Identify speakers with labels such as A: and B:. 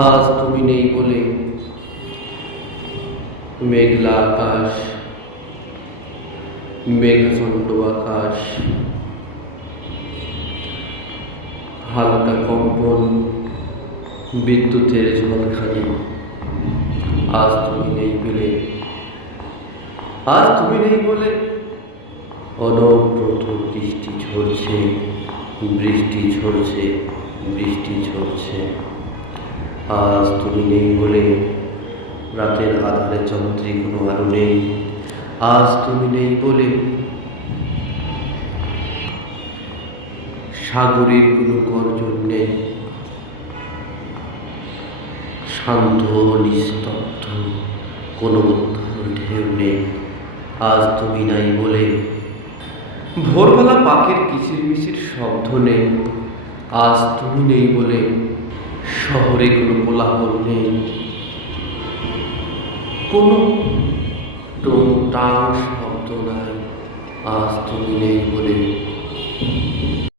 A: আজ তুমি নেই বলে মেঘলা আকাশ মেঘাচণ্ড আকাশ, হালকা কম্পন, বিদ্যুতের ঝলখানি। আজ তুমি নেই বলে, আজ তুমি নেই বলে অনবরত বৃষ্টি ঝরছে বৃষ্টি ঝরছে বৃষ্টি ঝরছে। আজ তুমি নেই বলে রাতের আধারে চন্দ্রে কোনো আলো নেই। আজ তুমি নেই বলে সাগরের কোনো গর্জন নেই। শান্ত, নিস্তব্ধ কোনো ঢেউ নেই। আজ তুমি নাই বলে ভোরবেলা পাখির কিচির মিচির শব্দ নেই। আজ তুমি নেই বলে শহরে কোনো কোলাহল নেই। কোনো টান শব্দ নাই। আজ তুমি নেই বলে